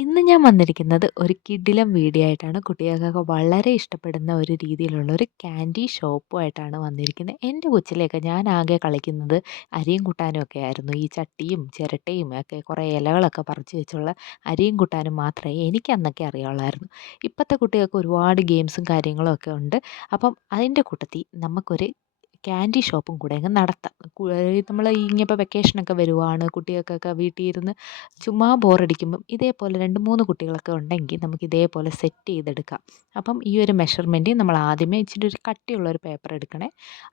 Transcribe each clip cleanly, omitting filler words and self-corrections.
ഇന്ന് ഞാൻ വന്നിരിക്കുന്നത് ഒരു കിടിലം വീഡിയോ ആയിട്ടാണ്. കുട്ടികൾക്കൊക്കെ വളരെ ഇഷ്ടപ്പെടുന്ന ഒരു രീതിയിലുള്ള ഒരു ക്യാൻഡി ഷോപ്പുമായിട്ടാണ് വന്നിരിക്കുന്നത്. എൻ്റെ കൊച്ചിലെയൊക്കെ ഞാൻ ആകെ കളിക്കുന്നത് അരിയും കുട്ടാനും ഒക്കെ ആയിരുന്നു. ഈ ചട്ടിയും ചിരട്ടയും ഒക്കെ കുറേ ഇലകളൊക്കെ പറിച്ച് വെച്ചുള്ള അരിയും കുട്ടാനും മാത്രമേ എനിക്ക് അന്നൊക്കെ അറിയുള്ളായിരുന്നു. ഇപ്പോഴത്തെ കുട്ടികൾക്ക് ഒരുപാട് ഗെയിംസും കാര്യങ്ങളും ഒക്കെ ഉണ്ട്. അപ്പം അതിൻ്റെ കൂട്ടത്തിൽ നമുക്കൊരു ക്യാൻഡി ഷോപ്പും കൂടെ അങ്ങ് നടത്താം. നമ്മൾ ഇനിയിപ്പോൾ വെക്കേഷനൊക്കെ വരുവാണ്, കുട്ടികൾക്കൊക്കെ വീട്ടിൽ ഇരുന്ന് ചുമ്മാ ബോറടിക്കുമ്പം ഇതേപോലെ 2, 3 കുട്ടികളൊക്കെ ഉണ്ടെങ്കിൽ നമുക്ക് ഇതേപോലെ സെറ്റ് ചെയ്തെടുക്കാം. അപ്പം ഈ ഒരു മെഷർമെൻറ്റ് നമ്മൾ ആദ്യമേ ഇച്ചിരി ഒരു കട്ടിയുള്ള ഒരു പേപ്പർ എടുക്കണേ.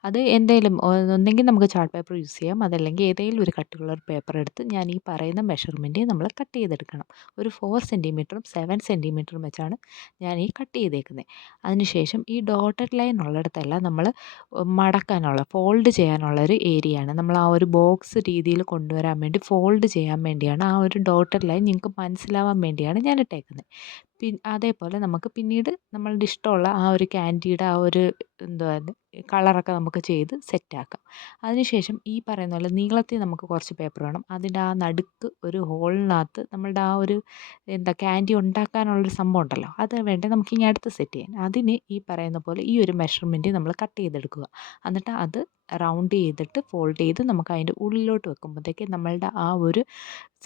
അത് എന്തേലും ഒന്നെങ്കിൽ നമുക്ക് ചാർട്ട് പേപ്പർ യൂസ് ചെയ്യാം. അതല്ലെങ്കിൽ ഏതെങ്കിലും ഒരു കട്ടിയുള്ള ഒരു പേപ്പർ എടുത്ത് ഞാൻ ഈ പറയുന്ന മെഷർമെൻറ്റ് നമ്മൾ കട്ട് ചെയ്തെടുക്കണം. ഒരു 4 സെൻറ്റിമീറ്ററും 7 സെൻറ്റിമീറ്ററും വെച്ചാണ് ഞാൻ ഈ കട്ട് ചെയ്തേക്കുന്നത്. അതിനുശേഷം ഈ ഡോട്ടഡ് ലൈൻ ഉള്ളിടത്തെല്ലാം നമ്മൾ മടക്കാനുള്ള ഫോൾഡ് ചെയ്യാനുള്ള ഒരു ഏരിയയാണ്. നമ്മൾ ആ ഒരു ബോക്സ് രീതിയിൽ കൊണ്ടുവരാൻ വേണ്ടി ഫോൾഡ് ചെയ്യാൻ വേണ്ടിയാണ് ആ ഒരു ഡോട്ടഡ് ലൈൻ നിങ്ങൾക്ക് മനസ്സിലാവാൻ വേണ്ടിയാണ് ഞാൻ ഇട്ടേക്കുന്നത്. അതേപോലെ നമുക്ക് പിന്നീട് നമ്മളുടെ ഇഷ്ടമുള്ള ആ ഒരു ക്യാൻഡിയുടെ ആ ഒരു എന്തുവാ കളറൊക്കെ നമുക്ക് ചെയ്ത് സെറ്റാക്കാം. അതിനുശേഷം ഈ പറയുന്ന പോലെ നീളത്തിൽ നമുക്ക് കുറച്ച് പേപ്പർ വേണം. അതിൻ്റെ ആ നടുക്ക് ഒരു ഹോളിനകത്ത് നമ്മളുടെ ആ ഒരു ക്യാൻഡി ഉണ്ടാക്കാനുള്ളൊരു സംഭവം ഉണ്ടല്ലോ, അത് വേണ്ടേ നമുക്ക് ഇനി അടുത്ത് സെറ്റ് ചെയ്യാൻ. അതിന് ഈ പറയുന്ന പോലെ ഈ ഒരു മെഷർമെൻറ്റ് നമ്മൾ കട്ട് ചെയ്തെടുക്കുക. എന്നിട്ട് അത് റൗണ്ട് ചെയ്തിട്ട് ഫോൾഡ് ചെയ്ത് നമുക്ക് അതിൻ്റെ ഉള്ളിലോട്ട് വെക്കുമ്പോഴത്തേക്ക് നമ്മളുടെ ആ ഒരു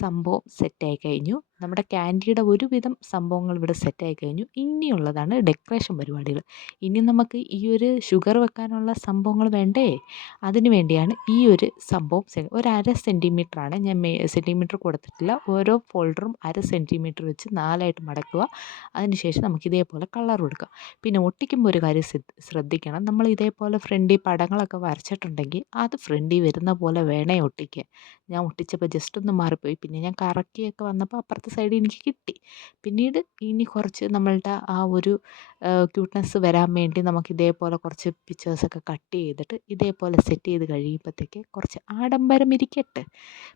സംഭവം സെറ്റായി കഴിഞ്ഞു. നമ്മുടെ ക്യാൻഡിയുടെ ഒരുവിധം സംഭവങ്ങൾ ഇവിടെ സെറ്റായി കഴിഞ്ഞു. ഇനിയുള്ളതാണ് ഡെക്കറേഷൻ പരിപാടികൾ. ഇനി നമുക്ക് ഈ ഒരു ഷുഗർ വെക്കാനുള്ള സംഭവങ്ങൾ വേണ്ടേ? അതിന് വേണ്ടിയാണ് ഈ ഒരു സംഭവം ഒരു 1/2 സെൻറ്റിമീറ്ററാണ് ഞാൻ സെൻറ്റിമീറ്റർ കൊടുത്തിട്ടില്ല. ഓരോ ഫോൾഡറും 1/2 സെൻറ്റിമീറ്റർ വെച്ച് 4ആയിട്ട് മടക്കുക. അതിനുശേഷം നമുക്ക് ഇതേപോലെ കളർ കൊടുക്കുക. പിന്നെ ഒട്ടിക്കുമ്പോൾ ഒരു കാര്യം ശ്രദ്ധിക്കണം. നമ്മൾ ഇതേപോലെ ഫ്രണ്ടിൽ പടങ്ങളൊക്കെ വരച്ചിട്ടുണ്ടെങ്കിൽ അത് ഫ്രണ്ടിൽ വരുന്ന പോലെ വേണേ ഒട്ടിക്കാൻ. ഞാൻ ഒട്ടിച്ചപ്പോൾ ജസ്റ്റ് ഒന്ന് മാറിപ്പോയി. പിന്നെ ഞാൻ കറക്കിയൊക്കെ വന്നപ്പോൾ അപ്പുറത്തെ സൈഡ് എനിക്ക് കിട്ടി. പിന്നീട് ഇനി കുറച്ച് നമ്മളുടെ ആ ഒരു ക്യൂട്ട്നെസ് വരാൻ വേണ്ടി നമുക്ക് ഇതേപോലെ കുറച്ച് പിക്ചേഴ്സൊക്കെ കട്ട് ചെയ്തിട്ട് ഇതേപോലെ സെറ്റ് ചെയ്ത് കഴിയുമ്പോഴത്തേക്ക് കുറച്ച് ആഡംബരം ഇരിക്കട്ടെ.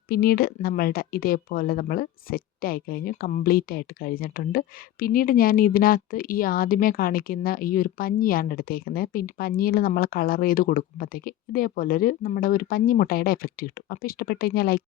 പിന്നീട് നമ്മളുടെ ഇതേപോലെ നമ്മൾ സെറ്റായി കഴിഞ്ഞു, കംപ്ലീറ്റ് ആയിട്ട് കഴിഞ്ഞിട്ടുണ്ട്. പിന്നീട് ഞാൻ ഇതിനകത്ത് ഈ ആദ്യമേ കാണിക്കുന്ന ഈ ഒരു പഞ്ഞിയാണ് എടുത്തേക്കുന്നത്. പിന്നെ പഞ്ഞിയിൽ നമ്മൾ കളർ ചെയ്ത് കൊടുക്കുമ്പോഴത്തേക്ക് ഇതേപോലൊരു നമ്മുടെ ഒരു പഞ്ഞി മുട്ടായിയുടെ എഫക്റ്റ് കിട്ടും. അപ്പോൾ ഇഷ്ടപ്പെട്ട് കഴിഞ്ഞാൽ ലൈക്ക്